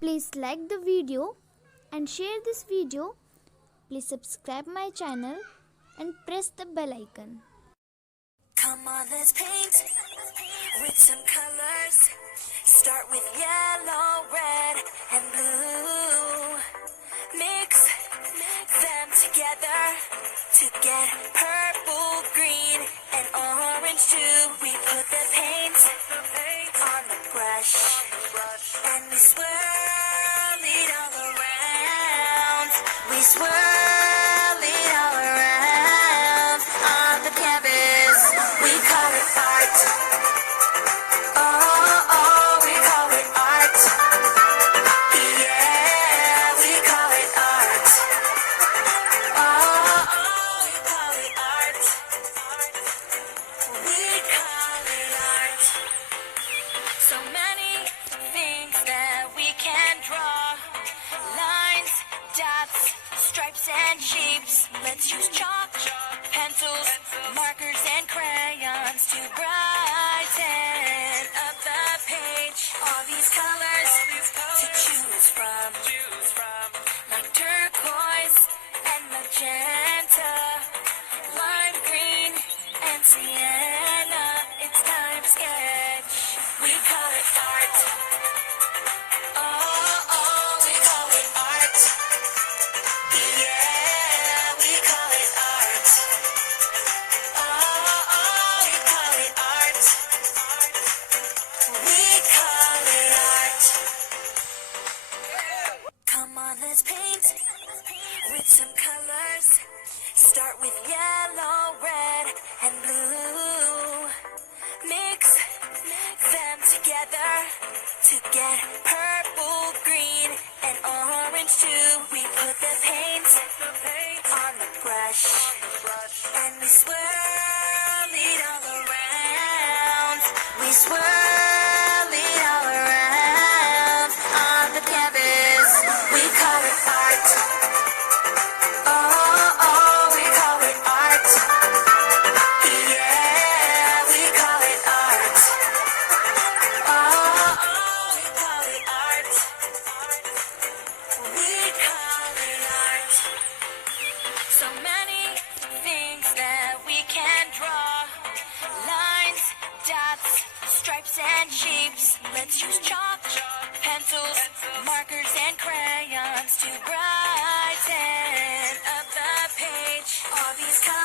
Please like the video and share this video. Please subscribe my channel and press the bell icon. Come on, let's paint with some colors. Start with yellow, red, and blue. Mix them together to get purple, green, and orange too. We put the paint on the brush and we swirl it all around. We swirl it all around on the canvas. We call it art. Oh, oh, we call it art. Yeah, we call it art. Oh, oh, we call it art. We call it art. So many things that we can draw. Lines, dots, stripes and shapes. Let's use chalk, pencils, markers and crayons to brighten up the page. All these colors to choose from, like turquoise and magenta, lime green and sienna. It's time to sketch. We call it art. Oh, oh, we call it art. Yeah, we call it art. Oh, oh, we call it art. We call it art. Come on, let's paint with some colors. Start with yellow, red, and blue. Mix them together to get purple, green, and orange too. We put the paint on the brush and we swirl it all around. We swirl it all around on the canvas. We call it art. Oh, oh, we call it art. Yeah, we call it art. Oh, oh, we call it art. We call it art. So many things that we can draw. Lines, dots, stripes and shapes. Let's use chalk, pencils, markers and crayons to brighten up the page. All these colors